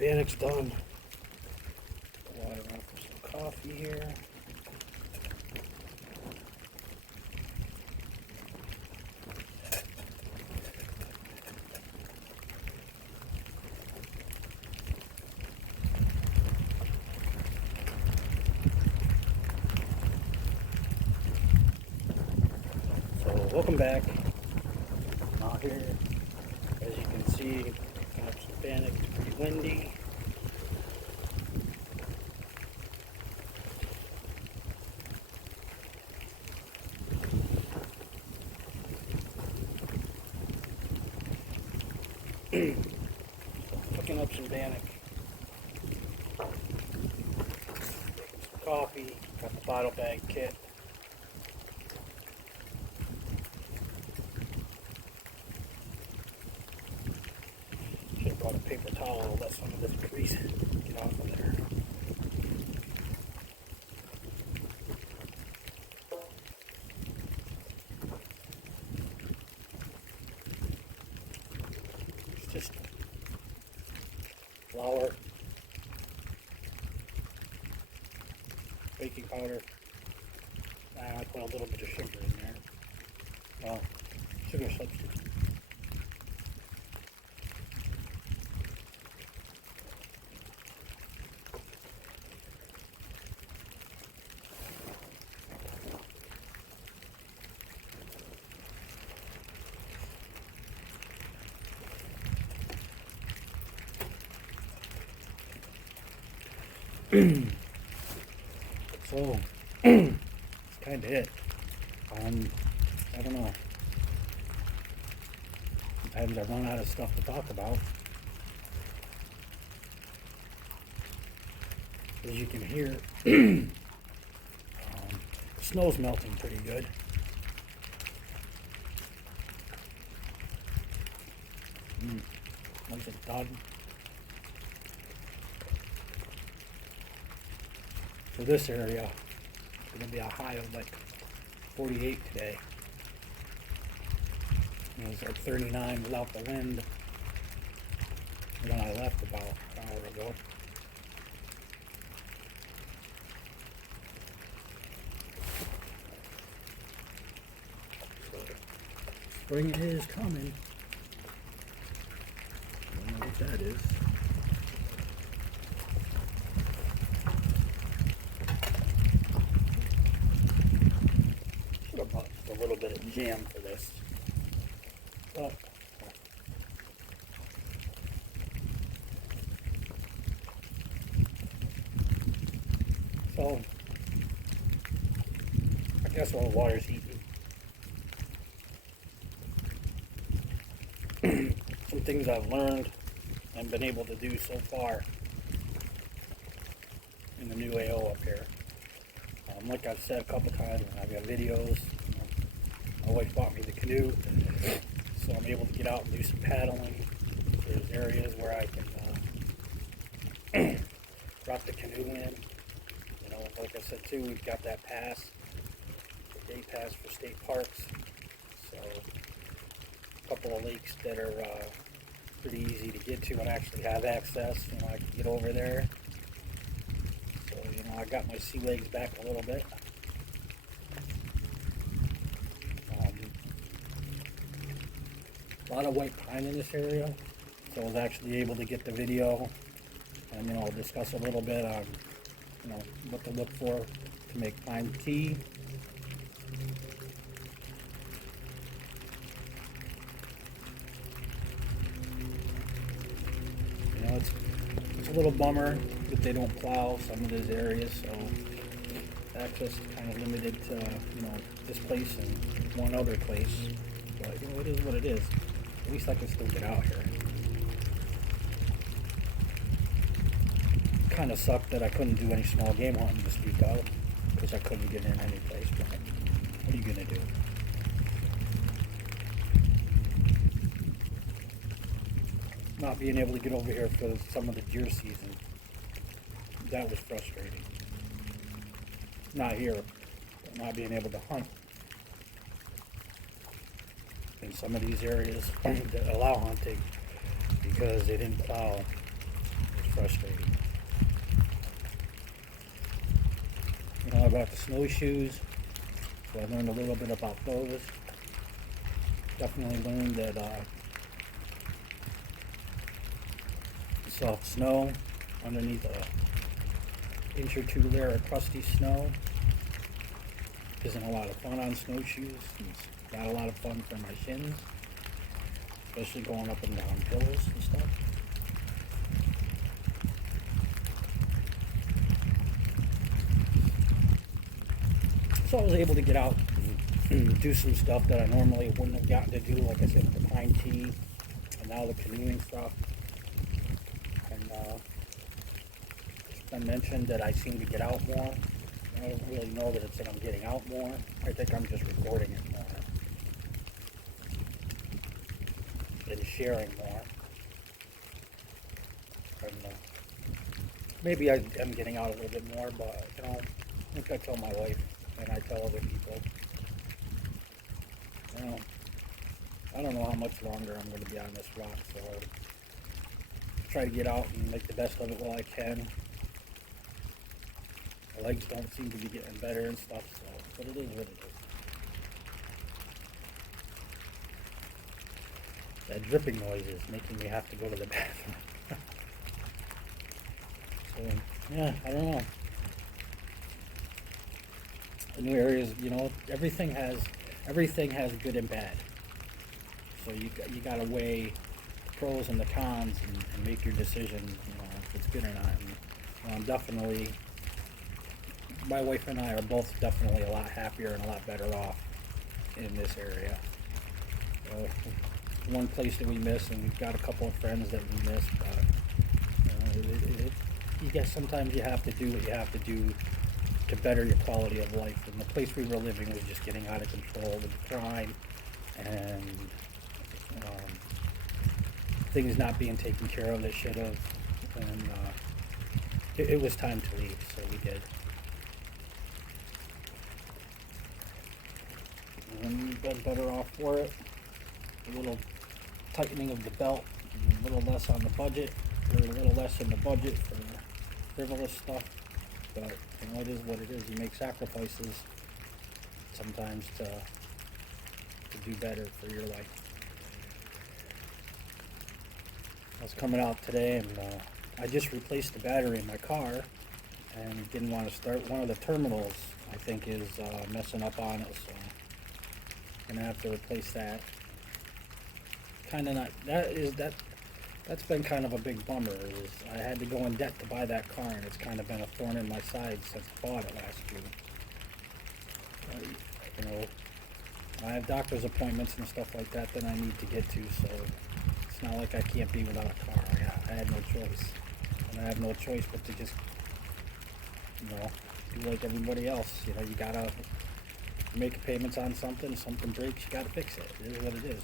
bannock's done. Water on for some coffee here. So welcome back. I'm out here. As you can see, got some bannock. It's pretty windy. Cooking up some bannock. Making some coffee. Got the bottle bag kit. Should have brought a paper towel to let some of this grease get off of there. It's just flour, baking powder. I put a little bit of sugar in there. Well, sugar substitute. So that's kind of it. I don't know. Sometimes I run out of stuff to talk about. As you can hear, snow's melting pretty good. Nice and done. For this area, it's going to be a high of like 48 today. It was like 39 without the wind when I left about an hour ago. So, spring is coming. I don't know what that is. A little bit of jam for this, but so I guess all the water's heating. Some things I've learned and been able to do so far in the new AO up here. Like I've said a couple times, I've got videos. My wife bought me the canoe, so I'm able to get out and do some paddling. There's areas where I can drop the canoe in. You know, like I said too, we've got that pass, the day pass for state parks. So a couple of lakes that are pretty easy to get to and actually have access. You know, I can get over there. So, you know, I got my sea legs back a little bit. A lot of white pine in this area, so I was actually able to get the video and, you know, I'll discuss a little bit on, you know, what to look for to make pine tea. You know, it's a little bummer that they don't plow some of these areas, so access is kind of limited to, you know, this place and one other place, but, you know, it is what it is. At least I can still get out here. Kind of sucked that I couldn't do any small game hunting this week out because I couldn't get in any place, but what are you gonna do? Not being able to get over here for some of the deer season, that was frustrating. Not here, but not being able to hunt in some of these areas that allow hunting because they didn't plow. It's frustrating. You know about the snowshoes, so I learned a little bit about those. Definitely learned that soft snow underneath a inch or two layer of crusty snow isn't a lot of fun on snowshoes. It's not a lot of fun for my shins, especially going up and down hills and stuff. So I was able to get out and do some stuff that I normally wouldn't have gotten to do, like I said, with the pine tea and now the canoeing stuff. And it's been mentioned that I seem to get out more. I don't really know that it's that I'm getting out more. I think I'm just recording it more and sharing more. And maybe I'm getting out a little bit more, but you know, I think I tell my wife and I tell other people. You know, I don't know how much longer I'm going to be on this rock, so I'll try to get out and make the best of it while I can. My legs don't seem to be getting better and stuff, so but it is what it is. That dripping noise is making me have to go to the bathroom. So yeah, I don't know. The new areas, you know, everything has good and bad. So you gotta weigh the pros and the cons and make your decision, you know, if it's good or not. And definitely, my wife and I are both definitely a lot happier and a lot better off in this area. One place that we miss, and we've got a couple of friends that we miss, but you guess sometimes you have to do what you have to do to better your quality of life. And the place we were living was just getting out of control with the crime and things not being taken care of that should have. And it was time to leave, so we did. And we've been better off for it. A little tightening of the belt, a little less on the budget, or a little less in the budget for frivolous stuff. But you know, it is what it is. You make sacrifices sometimes to do better for your life. I was coming out today and I just replaced the battery in my car and didn't want to start. One of the terminals, I think, is messing up on it, so I'm gonna have to replace that. Kind of not. That's been kind of a big bummer. I had to go in debt to buy that car, and it's kind of been a thorn in my side since I bought it last June. You know, I have doctor's appointments and stuff like that I need to get to, so it's not like I can't be without a car. I had no choice, and I have no choice but to just, you know, do like everybody else. You know, you gotta make payments on something. If something breaks, you gotta fix it. It is what it is.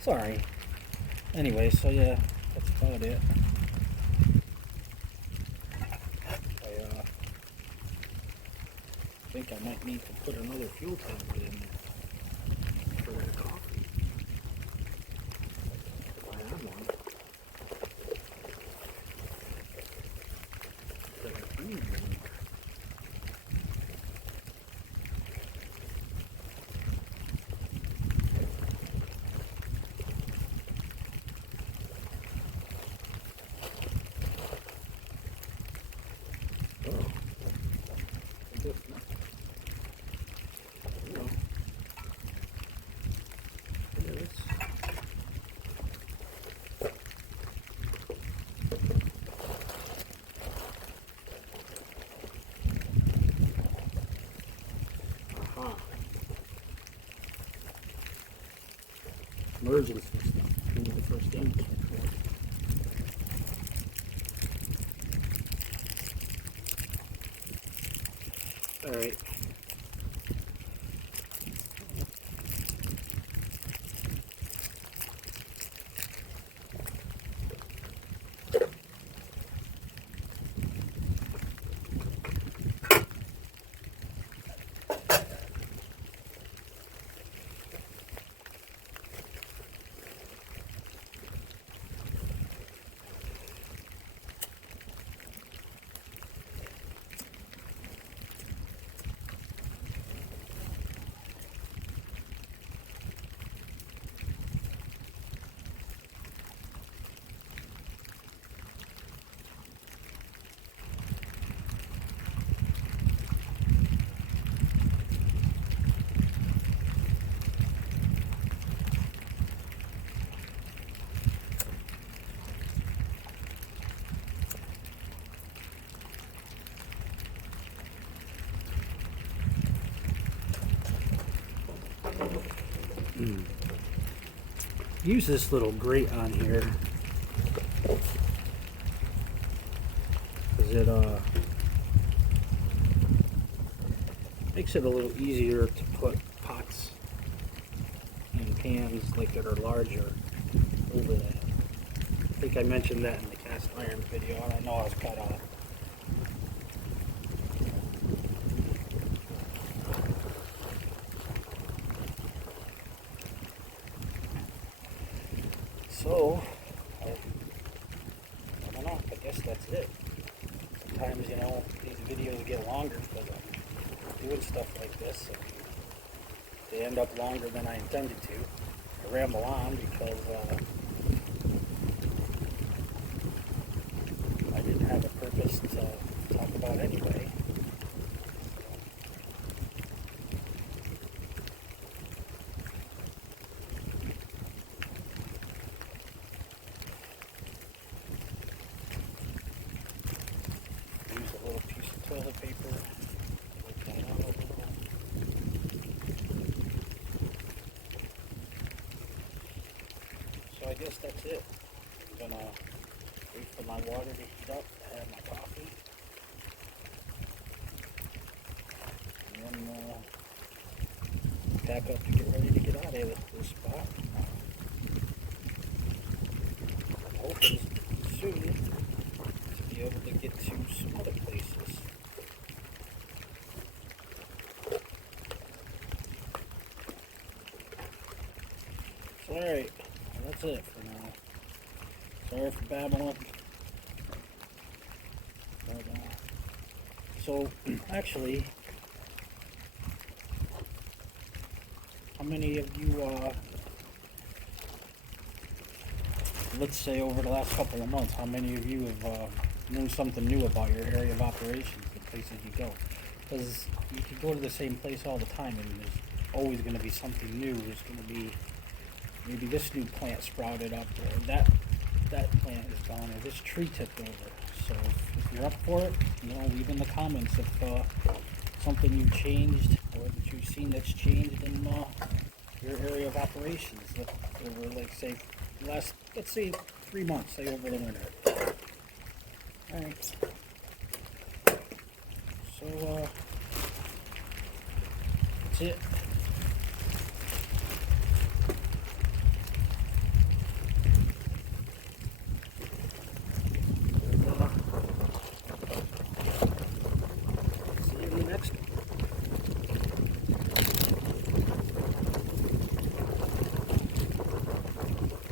Sorry. Anyway, so yeah, that's about it. I think I might need to put another fuel tablet in for that coffee. If I have one. But I need one. Emergency stuff. Give me the first aid kit for it. Alright. use this little grate on here because it makes it a little easier to put pots and pans like that are larger over that. I think I mentioned that in the cast iron video, and I know I was cut off. So, I don't know, I guess that's it. Sometimes, you know, these videos get longer because I'm doing stuff like this, and they end up longer than I intended to. I ramble on because I didn't have a purpose to talk about anyway. Use a little piece of toilet paper. Work that out a little. So I guess that's it. I'm gonna wait for my water to heat up, have my coffee, and then pack up to get ready to get out of this spot. I'm hoping soon to be able to get to some other places. So, alright, that's it for now. Sorry for babbling. But, so, actually, how many of you, let's say over the last couple of months, how many of you have known something new about your area of operations, the places you go? Because you could go to the same place all the time, and there's always going to be something new. There's going to be maybe this new plant sprouted up, or that plant is gone, or this tree tipped over. So if you're up for it, you know, leave in the comments if something you've changed or that you've seen that's changed in your area of operations over, like, say, last, let's say 3 months, say over the winter. Alright. So, that's it.